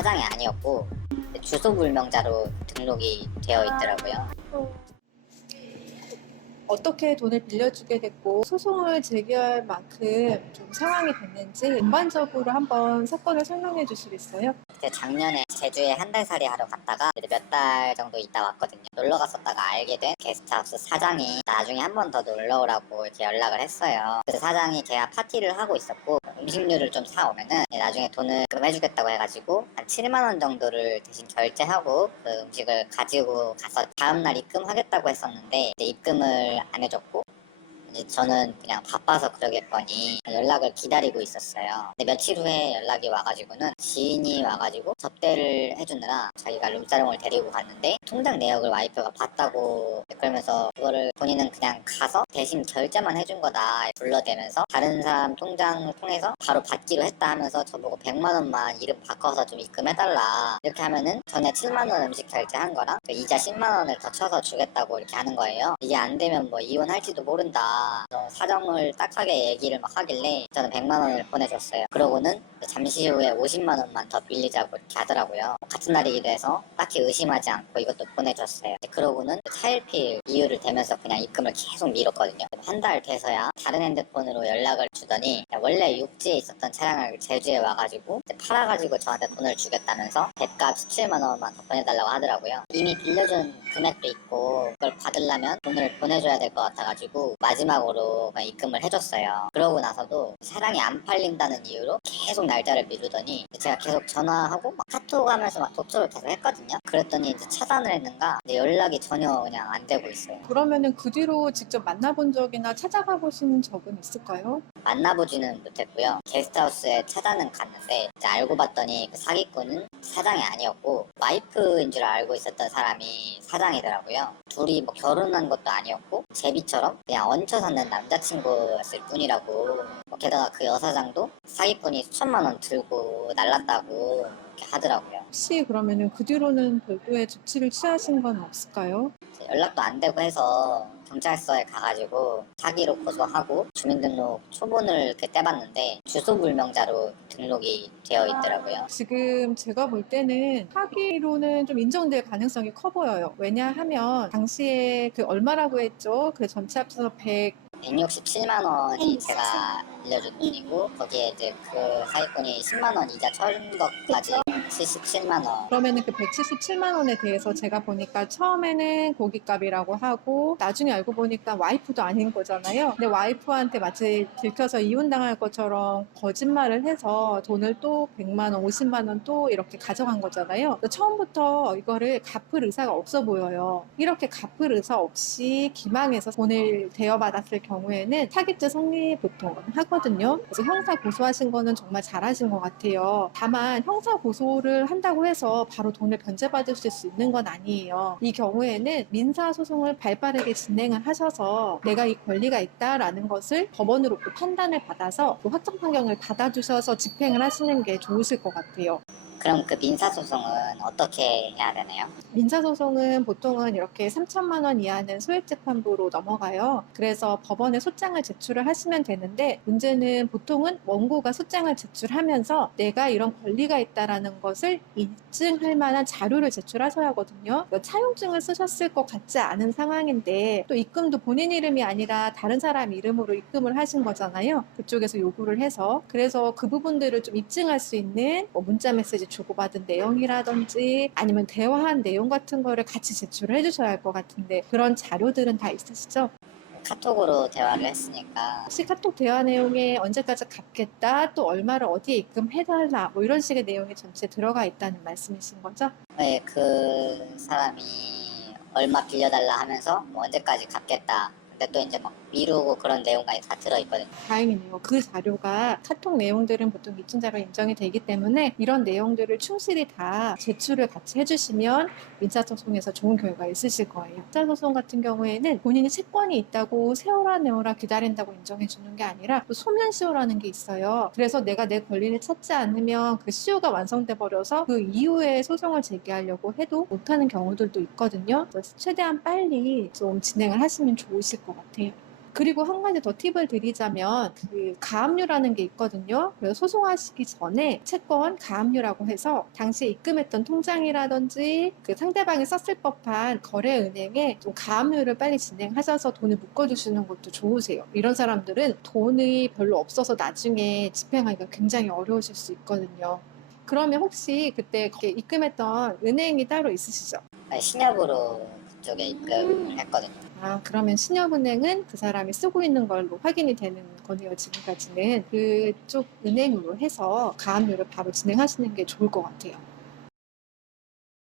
사장이 아니었고 주소 불명자로 등록이 되어 있더라고요. 어떻게 돈을 빌려주게 됐고 소송을 제기할 만큼 좀 상황이 됐는지 전반적으로 한번 사건을 설명해 주시겠어요? 작년에 제주에 한 달 살이 하러 갔다가 몇 달 정도 있다 왔거든요. 놀러 갔었다가 알게 된 게스트하우스 사장이 나중에 한 번 더 놀러 오라고 이렇게 연락을 했어요. 그래서 사장이 걔가 파티를 하고 있었고 음식료를 좀 사오면은 나중에 돈을 입금해주겠다고 해가지고 한 7만 원 정도를 대신 결제하고 그 음식을 가지고 가서 다음날 입금하겠다고 했었는데 이제 입금을 안 해줬고 이제 저는 그냥 바빠서 그러겠거니 연락을 기다리고 있었어요. 근데 며칠 후에 연락이 와가지고는 지인이 와가지고 접대를 해주느라 자기가 룸사롱을 데리고 갔는데 통장 내역을 와이프가 봤다고 그러면서 그거를 본인은 그냥 가서 대신 결제만 해준 거다 불러대면서 다른 사람 통장을 통해서 바로 받기로 했다 하면서 저보고 100만 원만 이름 바꿔서 좀 입금해달라 이렇게 하면은 전에 7만 원 음식 결제한 거랑 그 이자 10만 원을 더 쳐서 주겠다고 이렇게 하는 거예요. 이게 안 되면 뭐 이혼할지도 모른다. 사정을 딱하게 얘기를 막 하길래 저는 100만 원을 보내줬어요. 그러고는 잠시 후에 50만 원만 더 빌리자고 이렇게 하더라고요. 같은 날이기도 해서 딱히 의심하지 않고 이것도 보내줬어요. 그러고는 차일피일 이유를 대면서 그냥 입금을 계속 미뤘거든요. 한 달 돼서야 다른 핸드폰으로 연락을 주더니 원래 육지에 있었던 차량을 제주에 와가지고 팔아가지고 저한테 돈을 주겠다면서 대가 17만 원만 더 보내달라고 하더라고요. 이미 빌려준 금액도 있고 그걸 받으려면 돈을 보내줘야 될 것 같아가지고 마지막으로 그냥 입금을 해줬어요. 그러고 나서도 차량이 안 팔린다는 이유로 계속 날짜를 미루더니 제가 계속 전화하고 막 카톡 하면서 막 독촉을 계속 했거든요. 그랬더니 이제 차단을 했는가 근데 연락이 전혀 그냥 안 되고 있어요. 그러면은 그 뒤로 직접 만나본 적이나 찾아가 보신 적은 있을까요? 만나보지는 못했고요. 게스트하우스에 찾아는 갔는데 이제 알고 봤더니 그 사기꾼은 사장이 아니었고 와이프인 줄 알고 있었던 사람이 사장이더라고요. 둘이 뭐 결혼한 것도 아니었고 제비처럼 그냥 얹혀 사는 남자친구였을 뿐이라고. 게다가 그 여사장도 사기꾼이 수천만 원 들고 날랐다고 이렇게 하더라고요. 혹시 그러면은 그 뒤로는 별도의 조치를 취하신 건 없을까요? 연락도 안 되고 해서 경찰서에 가가지고 사기로 고소하고 주민등록 초본을 이렇게 떼봤는데 주소 불명자로 등록이 되어 있더라고요. 지금 제가 볼 때는 사기로는 좀 인정될 가능성이 커 보여요. 왜냐하면 당시에 그 얼마라고 했죠? 그 전체 합쳐서 167만 원이 제가 빌려준 돈이고 거기에 이제 그 사기꾼이 10만 원 이자 쳐준 것까지 77만 원. 그러면은 그 177만 원에 대해서 제가 보니까 처음에는 고깃값이라고 하고 나중에 알고 보니까 와이프도 아닌 거잖아요. 근데 와이프한테 마치 들켜서 이혼당할 것처럼 거짓말을 해서 돈을 또 100만 원, 50만 원 또 이렇게 가져간 거잖아요. 그래서 처음부터 이거를 갚을 의사가 없어 보여요. 이렇게 갚을 의사 없이 기망해서 돈을 대여받았을 경우에는 사기죄 성립 보통 하거든요. 그래서 형사 고소하신 거는 정말 잘하신 것 같아요. 다만 형사 고소를 한다고 해서 바로 돈을 변제받으실 수 있는 건 아니에요. 이 경우에는 민사소송을 발빠르게 진행을 하셔서 내가 이 권리가 있다라는 것을 법원으로부터 판단을 받아서 또 확정 판결을 받아주셔서 집행을 하시는 게 좋으실 것 같아요. 그럼 그 민사소송은 어떻게 해야 되나요? 민사소송은 보통은 이렇게 3천만 원 이하는 소액재판부로 넘어가요. 그래서 법원에 소장을 제출을 하시면 되는데 문제는 보통은 원고가 소장을 제출하면서 내가 이런 권리가 있다라는 것을 입증할 만한 자료를 제출하셔야 하거든요. 차용증을 쓰셨을 것 같지 않은 상황인데 또 입금도 본인 이름이 아니라 다른 사람 이름으로 입금을 하신 거잖아요. 그쪽에서 요구를 해서 그래서 그 부분들을 좀 입증할 수 있는 뭐 문자 메시지 주고받은 내용이라든지 아니면 대화한 내용 같은 거를 같이 제출을 해주셔야 할 것 같은데 그런 자료들은 다 있으시죠? 카톡으로 대화를 했으니까 혹시 카톡 대화 내용에 언제까지 갚겠다, 또 얼마를 어디에 입금해달라 뭐 이런 식의 내용이 전체 들어가 있다는 말씀이신 거죠? 왜 그 사람이 얼마 빌려달라 하면서 뭐 언제까지 갚겠다. 근데 또 이제 막 미루고 그런 내용까지 다 들어있거든요. 다행이네요. 그 자료가 카톡 내용들은 보통 입증자로 인정이 되기 때문에 이런 내용들을 충실히 다 제출을 같이 해주시면 민사소송에서 좋은 결과 있으실 거예요. 민사소송 같은 경우에는 본인이 채권이 있다고 세월아 내월아 기다린다고 인정해주는 게 아니라 또 소멸시효라는 게 있어요. 그래서 내가 내 권리를 찾지 않으면 그 시효가 완성돼 버려서 그 이후에 소송을 제기하려고 해도 못하는 경우들도 있거든요. 그래서 최대한 빨리 좀 진행을 하시면 좋으실 것 같아요. 그리고 한 가지 더 팁을 드리자면 그 가압류라는 게 있거든요. 그래서 소송하시기 전에 채권 가압류라고 해서 당시에 입금했던 통장이라든지 그 상대방이 썼을 법한 거래은행에 좀 가압류를 빨리 진행하셔서 돈을 묶어주시는 것도 좋으세요. 이런 사람들은 돈이 별로 없어서 나중에 집행하기가 굉장히 어려우실 수 있거든요. 그러면 혹시 그때 입금했던 은행이 따로 있으시죠? 네, 신협으로 그쪽에 입금했거든요. 아, 그러면 신협은행은 그 사람이 쓰고 있는 걸로 확인이 되는 거네요. 지금까지는 그쪽 은행으로 해서 가압류를 바로 진행하시는 게 좋을 것 같아요.